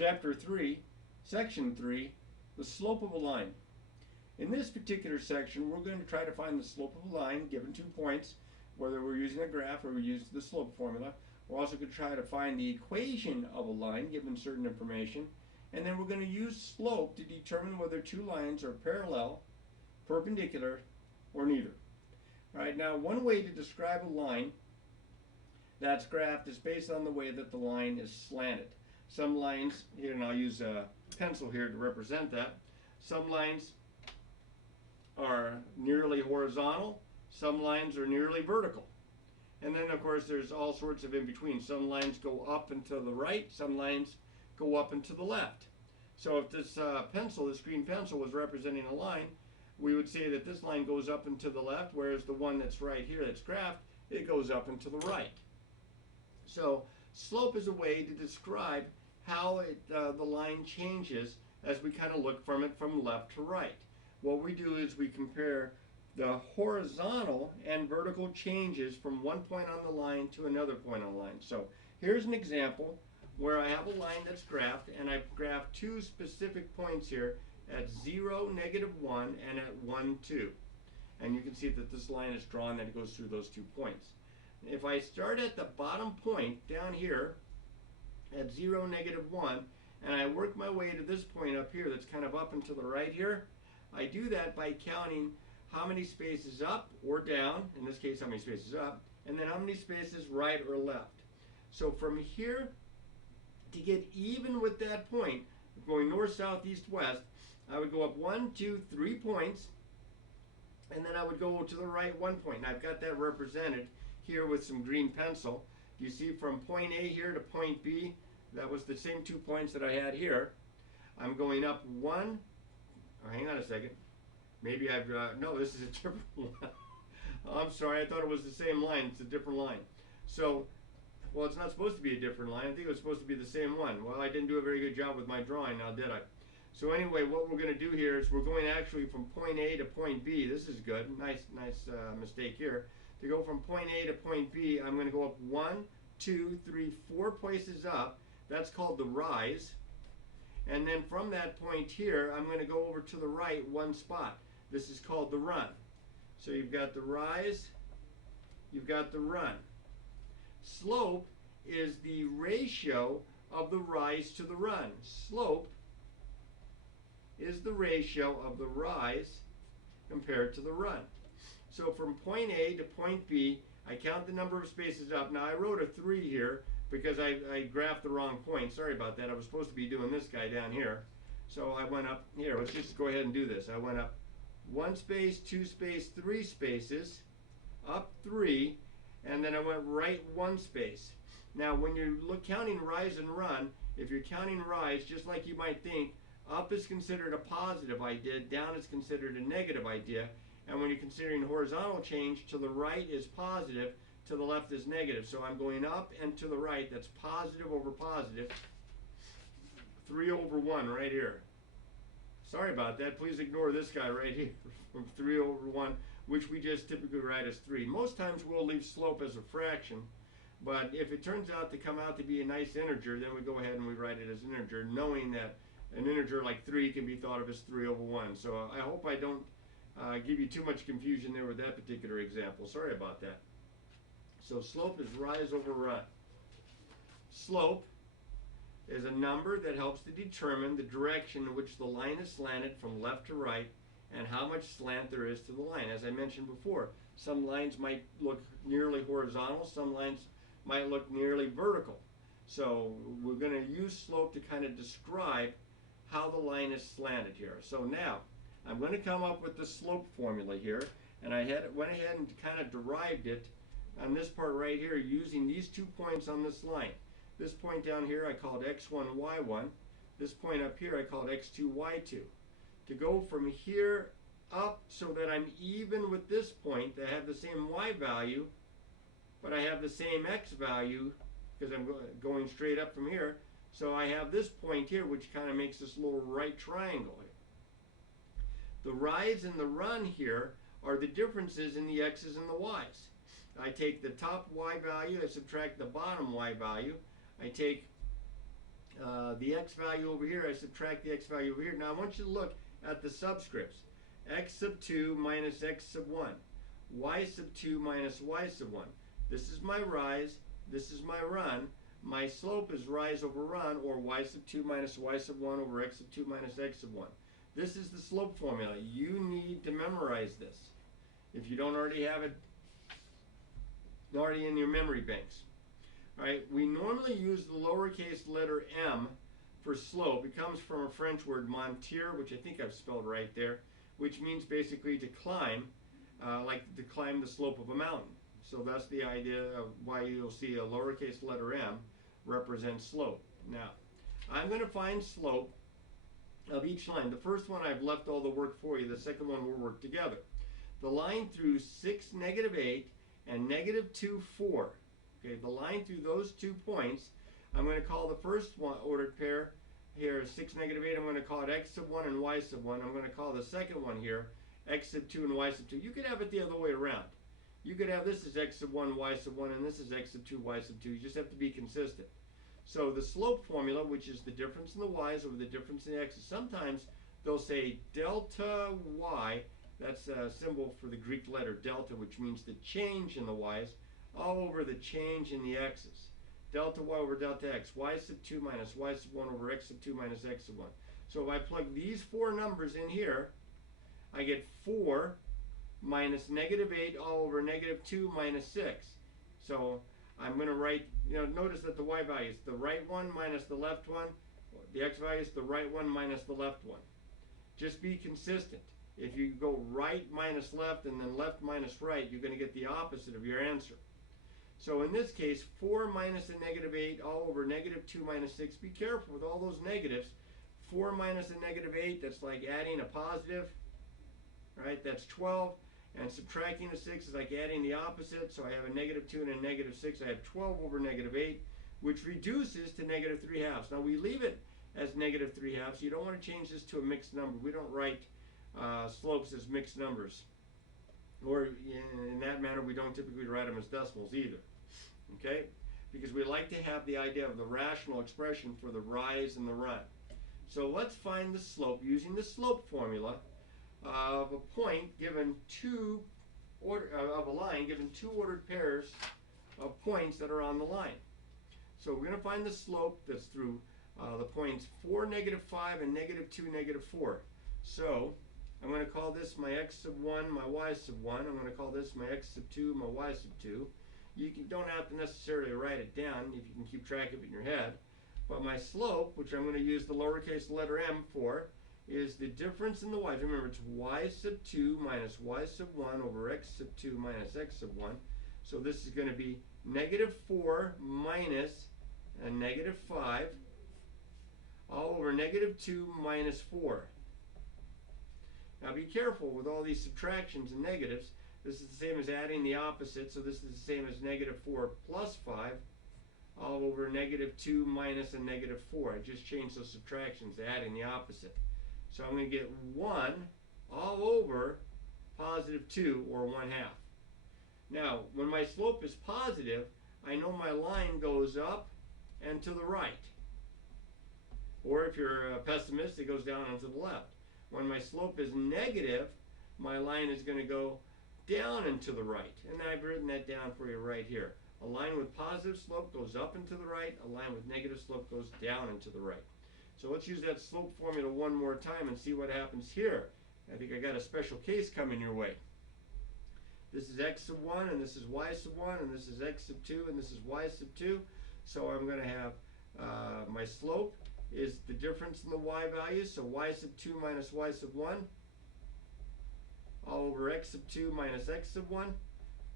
Chapter 3, Section 3, the slope of a line. In this particular section, we're going to try to find the slope of a line given 2 points, whether we're using a graph or we use the slope formula. We're also going to try to find the equation of a line given certain information. And then we're going to use slope to determine whether two lines are parallel, perpendicular, or neither. All right, now one way to describe a line that's graphed is based on the way that the line is slanted. Some lines, here, and I'll use a pencil here to represent that. Some lines are nearly horizontal, some lines are nearly vertical. And then, of course, there's all sorts of in between. Some lines go up and to the right, some lines go up and to the left. So if this pencil, this green pencil, was representing a line, we would say that this line goes up and to the left, whereas the one that's right here that's graphed, it goes up and to the right. So slope is a way to describe how the line changes as we kind of look from it from left to right. What we do is we compare the horizontal and vertical changes from one point on the line to another point on the line. So here's an example where I have a line that's graphed, and I've graphed two specific points here at 0, -1, and at 1, 2. And you can see that this line is drawn that it goes through those 2 points. If I start at the bottom point down here at 0, -1, and I work my way to this point up here that's kind of up and to the right here, I do that by counting how many spaces up or down, in this case how many spaces up, and then how many spaces right or left. So from here, to get even with that point, going north, south, east, west, I would go up 1, 2, 3 points, and then I would go to the right 1 point. And I've got that represented here with some green pencil. You see from point A here to point B, that was the same 2 points that I had here. I'm going up 1, oh, hang on a second. Maybe I've, no, this is a different line. I'm sorry, I thought it was the same line. It's a different line. So, well, it's not supposed to be a different line. I think it was supposed to be the same one. Well, I didn't do a very good job with my drawing now, did I? So anyway, what we're going to do here is we're going actually from point A to point B. This is good. Nice mistake here. To go from point A to point B, I'm going to go up 1, 2, 3, 4 places up. That's called the rise. And then from that point here, I'm going to go over to the right 1 spot. This is called the run. So you've got the rise, you've got the run. Slope is the ratio of the rise to the run. Slope is the ratio of the rise compared to the run. So from point A to point B, I count the number of spaces up. Now I wrote a 3 here because I graphed the wrong point. Sorry about that. I was supposed to be doing this guy down here. So I went up here. Let's just go ahead and do this. I went up 1 space, 2 space, 3 spaces, up 3, and then I went right 1 space. Now when you're counting rise and run, if you're counting rise, just like you might think, up is considered a positive idea, down is considered a negative idea, and when you're considering horizontal change, to the right is positive, to the left is negative. So I'm going up and to the right, that's positive over positive, 3 over 1 right here. Sorry about that, please ignore this guy right here, from 3 over 1, which we just typically write as 3. Most times we'll leave slope as a fraction, but if it turns out to come out to be a nice integer, then we go ahead and we write it as an integer, knowing that an integer like 3 can be thought of as 3 over 1. So I hope I don't give you too much confusion there with that particular example. Sorry about that. So slope is rise over run. Slope is a number that helps to determine the direction in which the line is slanted from left to right and how much slant there is to the line. As I mentioned before, some lines might look nearly horizontal, some lines might look nearly vertical. So we're going to use slope to kind of describe how the line is slanted here. So now I'm going to come up with the slope formula here, and I went ahead and kind of derived it on this part right here using these 2 points on this line. This point down here I called x1, y1. This point up here I called x2, y2. To go from here up so that I'm even with this point, that I have the same y value, but I have the same x value because I'm going straight up from here. So I have this point here, which kind of makes this little right triangle here. The rise and the run here are the differences in the x's and the y's. I take the top y value, I subtract the bottom y value. I take the x value over here, I subtract the x value over here. Now I want you to look at the subscripts. X sub 2 minus x sub 1. Y sub 2 minus y sub 1. This is my rise. This is my run. My slope is rise over run, or y sub 2 minus y sub 1 over x sub 2 minus x sub 1. This is the slope formula. You need to memorize this if you don't already have it already in your memory banks. All right, we normally use the lowercase letter m for slope. It comes from a French word monter, which I think I've spelled right there, which means basically to climb, like to climb the slope of a mountain. So that's the idea of why you'll see a lowercase letter m represents slope. Now, I'm going to find slope of each line. The first one I've left all the work for you. The second one we'll work together. The line through 6, negative 8, and negative 2, 4. Okay, the line through those 2 points, I'm going to call the first one ordered pair here 6, negative 8. I'm going to call it x sub 1 and y sub 1. I'm going to call the second one here x sub 2 and y sub 2. You could have it the other way around. You could have this as x sub 1, y sub 1, and this is x sub 2, y sub 2. You just have to be consistent. So the slope formula, which is the difference in the y's over the difference in the x's, sometimes they'll say delta y. That's a symbol for the Greek letter delta, which means the change in the y's, all over the change in the x's. Delta y over delta x, y sub 2 minus y sub 1 over x sub 2 minus x sub 1. So if I plug these 4 numbers in here, I get 4 minus negative 8 all over negative 2 minus 6. So I'm going to write, notice that the y value is the right one minus the left one. The x value is the right one minus the left one. Just be consistent. If you go right minus left and then left minus right, you're going to get the opposite of your answer. So in this case, 4 minus a negative 8 all over negative 2 minus 6. Be careful with all those negatives. 4 minus a negative 8, that's like adding a positive, right? That's 12. And subtracting a 6 is like adding the opposite. So I have a negative 2 and a negative 6. I have 12 over negative 8, which reduces to negative 3 halves. Now we leave it as negative 3 halves. You don't want to change this to a mixed number. We don't write slopes as mixed numbers. Or in that manner, we don't typically write them as decimals either. Okay? Because we like to have the idea of the rational expression for the rise and the run. So let's find the slope using the slope formula of a point given of a line given 2 ordered pairs of points that are on the line. So we're going to find the slope that's through the points 4, negative 5, and negative 2, negative 4. So I'm going to call this my x sub 1, my y sub 1. I'm going to call this my x sub 2, my y sub 2. You don't have to necessarily write it down if you can keep track of it in your head. But my slope, which I'm going to use the lowercase letter m for, is the difference in the y's. Remember, it's y sub 2 minus y sub 1 over x sub 2 minus x sub 1. So this is going to be negative 4 minus a negative 5 all over negative 2 minus 4. Now be careful with all these subtractions and negatives. This is the same as adding the opposite, so this is the same as negative 4 plus 5 all over negative 2 minus a negative 4. I just changed those subtractions to adding the opposite. So I'm going to get 1 all over positive 2, or 1/2. Now, when my slope is positive, I know my line goes up and to the right. Or if you're a pessimist, it goes down and to the left. When my slope is negative, my line is going to go down and to the right. And I've written that down for you right here. A line with positive slope goes up and to the right. A line with negative slope goes down and to the right. So let's use that slope formula one more time and see what happens here. I think I got a special case coming your way. This is x sub 1, and this is y sub 1, and this is x sub 2, and this is y sub 2. So I'm going to have my slope is the difference in the y values. So y sub 2 minus y sub 1 all over x sub 2 minus x sub 1,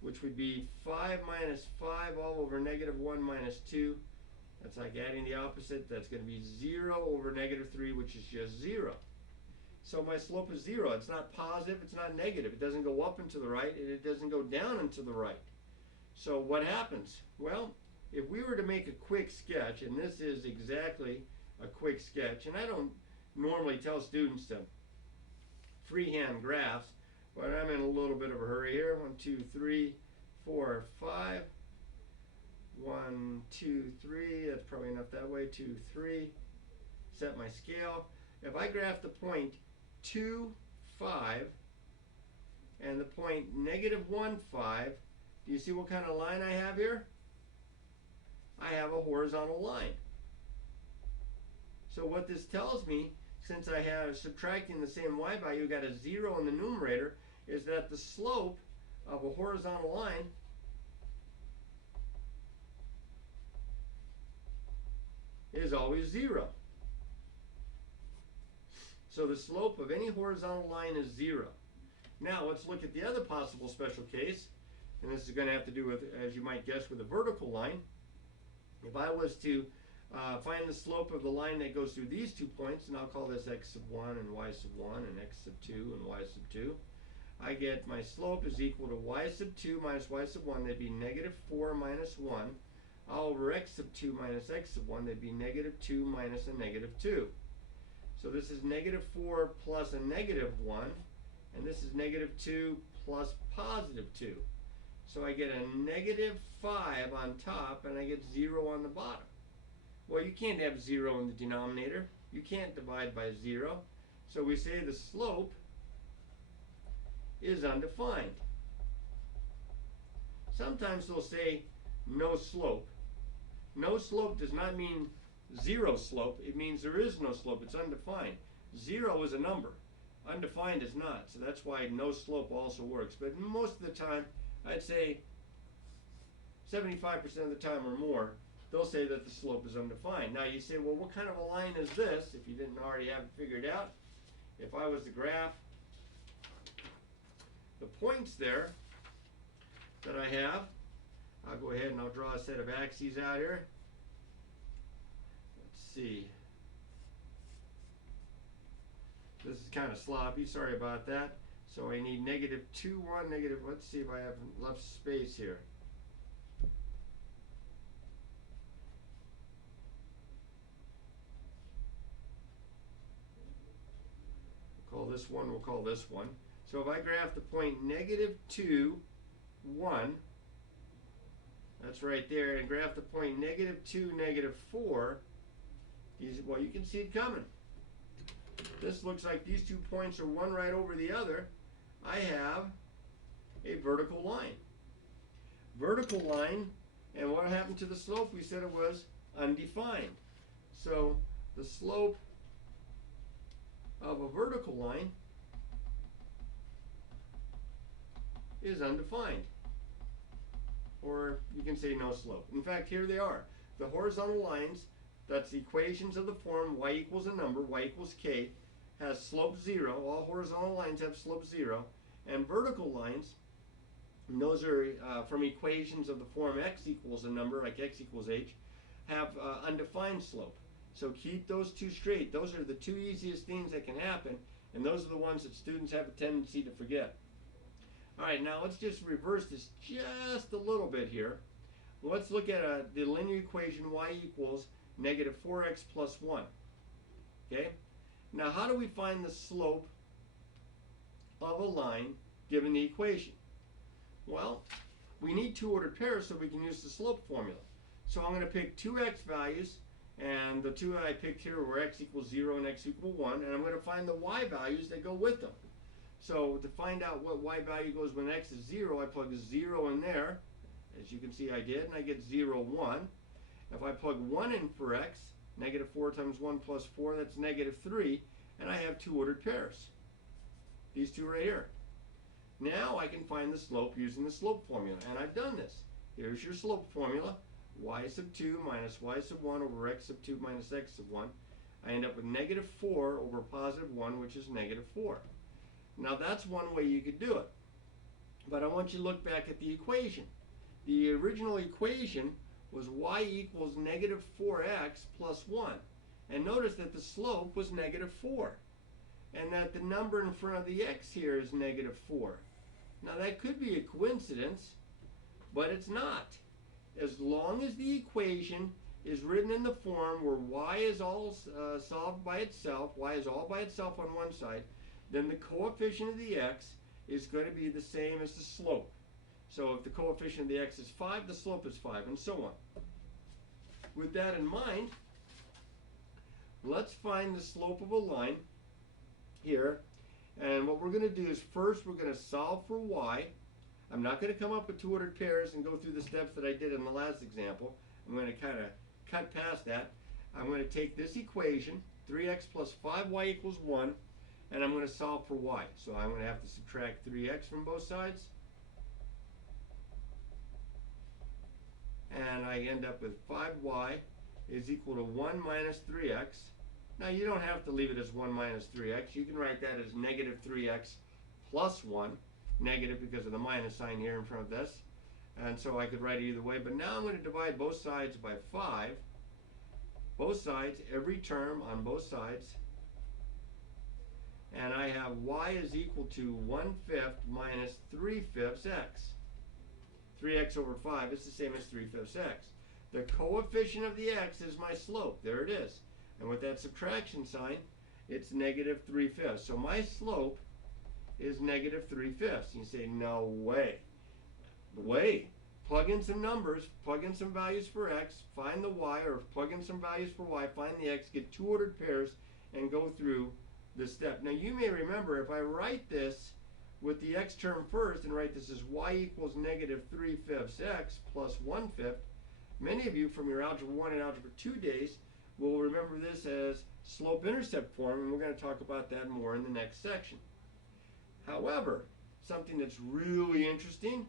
which would be 5 minus 5 all over negative 1 minus 2. That's like adding the opposite. That's going to be 0 over negative 3, which is just 0. So my slope is 0. It's not positive. It's not negative. It doesn't go up and to the right, and it doesn't go down and to the right. So what happens? Well, if we were to make a quick sketch, and this is exactly a quick sketch, and I don't normally tell students to freehand graphs, but I'm in a little bit of a hurry here. 1, 2, 3, 4, 5. 1, 2, 3. That's probably enough that way. 2, 3. Set my scale. If I graph the point 2, 5 and the point -1, 5, do you see what kind of line I have here? I have a horizontal line. So what this tells me, since I have subtracting the same y value, got a 0 in the numerator, is that the slope of a horizontal line is always 0. So the slope of any horizontal line is 0. Now let's look at the other possible special case, and this is going to have to do with, as you might guess, with a vertical line. If I was to find the slope of the line that goes through these 2 points, and I'll call this x sub 1 and y sub 1 and x sub 2 and y sub 2, I get my slope is equal to y sub 2 minus y sub 1. That'd be -4 minus 1. All over x sub 2 minus x sub 1, that'd be -2 minus a -2. So this is -4 plus a -1, and this is -2 plus +2. So I get a -5 on top, and I get 0 on the bottom. Well, you can't have 0 in the denominator. You can't divide by 0. So we say the slope is undefined. Sometimes they'll say no slope. No slope does not mean 0 slope. It means there is no slope. It's undefined. 0 is a number. Undefined is not. So that's why no slope also works. But most of the time, I'd say 75% of the time or more, they'll say that the slope is undefined. Now you say, well, what kind of a line is this, if you didn't already have it figured out? If I was to graph the points there that I have, I'll go ahead and I'll draw a set of axes out here. Let's see. This is kind of sloppy, sorry about that. So I need -2, 1, negative, let's see if I have left space here. We'll call this one, we'll call this one. So if I graph the point -2, 1, that's right there, and graph the point -2, -4, well, you can see it coming. This looks like these 2 points are one right over the other. I have a vertical line. Vertical line, and what happened to the slope? We said it was undefined. So the slope of a vertical line is undefined. Or you can say no slope. In fact, here they are. The horizontal lines, that's the equations of the form y equals a number, y equals k, has slope 0. All horizontal lines have slope 0. And vertical lines, and those are from equations of the form x equals a number, like x equals h, have undefined slope. So keep those two straight. Those are the two easiest things that can happen, and those are the ones that students have a tendency to forget. All right, now let's just reverse this just a little bit here. Let's look at the linear equation y equals -4x plus 1. Okay? Now, how do we find the slope of a line given the equation? Well, we need two ordered pairs so we can use the slope formula. So I'm going to pick two x values, and the two I picked here were x equals 0 and x equals 1, and I'm going to find the y values that go with them. So to find out what y value goes when x is 0, I plug a 0 in there. As you can see, I did, and I get 0, 1. If I plug 1 in for x, -4 times 1 plus 4, that's -3, and I have two ordered pairs. These two right here. Now I can find the slope using the slope formula, and I've done this. Here's your slope formula, y sub 2 minus y sub 1 over x sub 2 minus x sub 1. I end up with -4 over positive 1, which is -4. Now that's one way you could do it. But I want you to look back at the equation. The original equation was y equals -4x plus 1. And notice that the slope was -4. And that the number in front of the x here is -4. Now that could be a coincidence, but it's not. As long as the equation is written in the form where y is all solved by itself, y is all by itself on one side, then the coefficient of the x is going to be the same as the slope. So if the coefficient of the x is 5, the slope is 5, and so on. With that in mind, let's find the slope of a line here. And what we're going to do is first we're going to solve for y. I'm not going to come up with 200 pairs and go through the steps that I did in the last example. I'm going to kind of cut past that. I'm going to take this equation, 3x plus 5y equals 1, and I'm going to solve for y. So I'm going to have to subtract 3x from both sides. And I end up with 5y is equal to 1 minus 3x. Now you don't have to leave it as 1 minus 3x. You can write that as negative 3x plus 1. Negative because of the minus sign here in front of this. And so I could write it either way. But now I'm going to divide both sides by 5. Both sides, every term on both sides. And I have y is equal to 1/5 minus 3/5 x. 3x over 5 is the same as 3/5 x. The coefficient of the x is my slope. There it is. And with that subtraction sign, it's negative 3/5. So my slope is negative 3/5. You say, no way. Wait. Plug in some numbers, plug in some values for x, find the y, or plug in some values for y, find the x, get 2 ordered pairs, and go through the step. Now you may remember, if I write this with the x term first and write this as y equals negative 3/5 x plus 1/5, many of you from your Algebra 1 and Algebra 2 days will remember this as slope-intercept form, and we're going to talk about that more in the next section. However, something that's really interesting,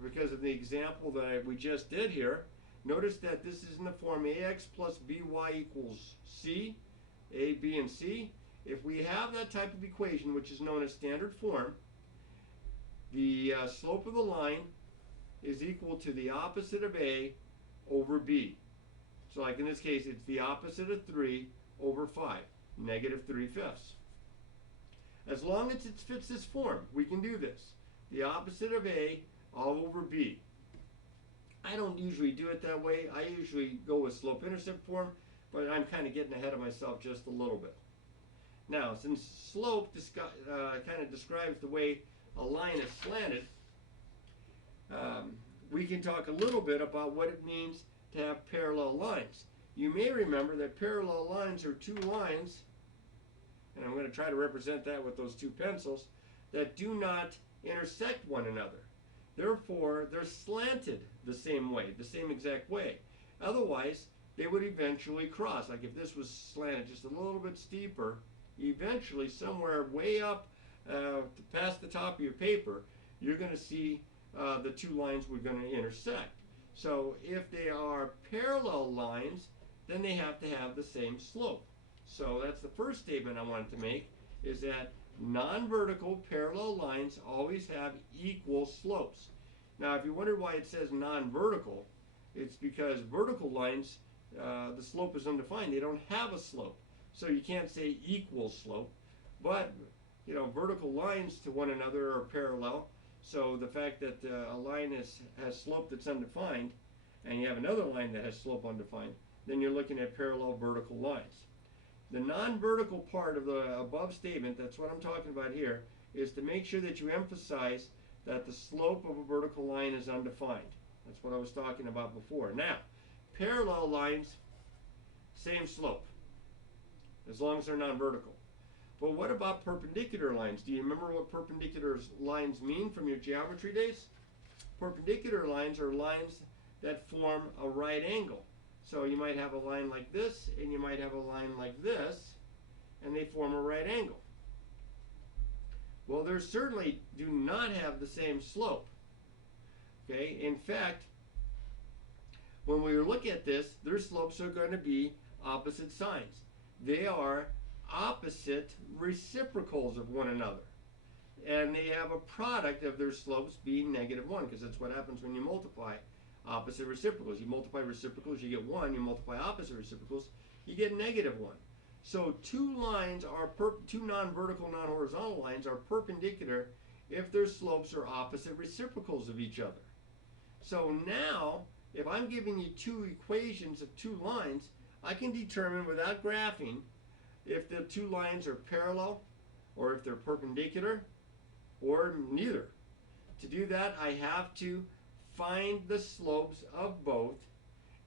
because of the example that we just did here, notice that this is in the form ax plus by equals c, a, b, and c. If we have that type of equation, which is known as standard form, the slope of the line is equal to the opposite of a over b. So like in this case, it's the opposite of 3 over 5, negative 3/5. As long as it fits this form, we can do this. The opposite of a all over b. I don't usually do it that way. I usually go with slope-intercept form, but I'm kind of getting ahead of myself just a little bit. Now, since slope kind of describes the way a line is slanted, we can talk a little bit about what it means to have parallel lines. You may remember that parallel lines are two lines, and I'm going to try to represent that with those two pencils, that do not intersect one another. Therefore, they're slanted the same way, the same exact way. Otherwise, they would eventually cross. Like if this was slanted just a little bit steeper, eventually somewhere way up past the top of your paper, you're going to see the two lines were going to intersect. So if they are parallel lines, then they have to have the same slope. So that's the first statement I wanted to make, is that non-vertical parallel lines always have equal slopes. Now, if you wonder why it says non-vertical, it's because vertical lines, the slope is undefined. They don't have a slope. So you can't say equal slope. But, you know, vertical lines to one another are parallel. So the fact that a line has slope that's undefined, and you have another line that has slope undefined, then you're looking at parallel vertical lines. The non-vertical part of the above statement, that's what I'm talking about here, is to make sure that you emphasize that the slope of a vertical line is undefined. That's what I was talking about before. Now, parallel lines, same slope, as long as they're non-vertical. But what about perpendicular lines? Do you remember what perpendicular lines mean from your geometry days? Perpendicular lines are lines that form a right angle. So you might have a line like this, and you might have a line like this, and they form a right angle. Well, they certainly do not have the same slope. Okay, in fact, when we look at this, their slopes are going to be opposite signs. They are opposite reciprocals of one another. And they have a product of their slopes being -1, because that's what happens when you multiply opposite reciprocals. You multiply reciprocals, you get 1. You multiply opposite reciprocals, you get -1. So two lines are two non-vertical, non-horizontal lines are perpendicular if their slopes are opposite reciprocals of each other. So now, if I'm giving you two equations of two lines, I can determine without graphing if the two lines are parallel, or if they're perpendicular, or neither. To do that, I have to find the slopes of both,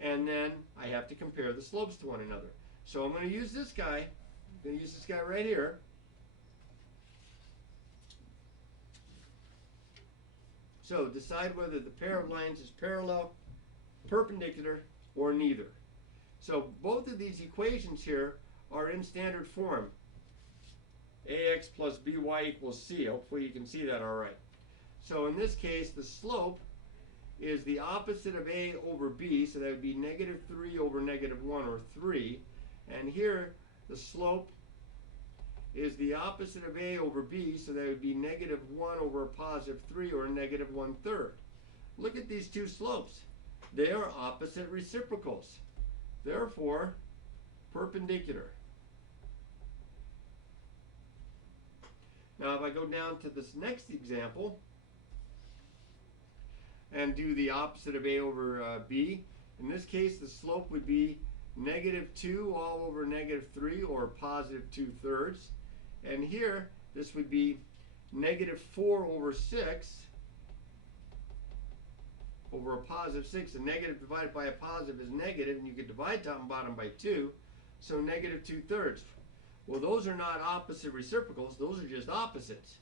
and then I have to compare the slopes to one another. So I'm going to use this guy. I'm going to use this guy right here. So decide whether the pair of lines is parallel, perpendicular, or neither. So both of these equations here are in standard form. ax plus by equals c. Hopefully you can see that all right. So in this case, the slope is the opposite of a over b, so that would be negative 3 over negative 1, or 3. And here, the slope is the opposite of a over b, so that would be negative 1 over a positive 3, or negative 1/3. Look at these two slopes. They are opposite reciprocals. Therefore, perpendicular. Now if I go down to this next example and do the opposite of a over b, in this case the slope would be negative 2 all over negative 3, or positive 2/3. And here this would be negative 4 over 6 over a positive 6. A negative divided by a positive is negative, and you could divide top and bottom by 2, so negative 2/3. Well, those are not opposite reciprocals, those are just opposites.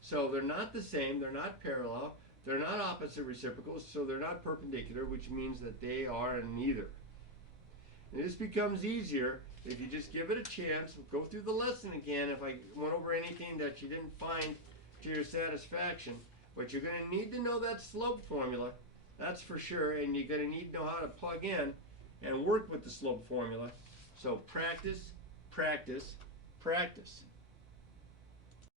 So they're not the same, they're not parallel, they're not opposite reciprocals, so they're not perpendicular, which means that they are neither. And this becomes easier if you just give it a chance. We'll go through the lesson again if I went over anything that you didn't find to your satisfaction. But you're going to need to know that slope formula, that's for sure, and you're going to need to know how to plug in and work with the slope formula. So practice, practice, practice.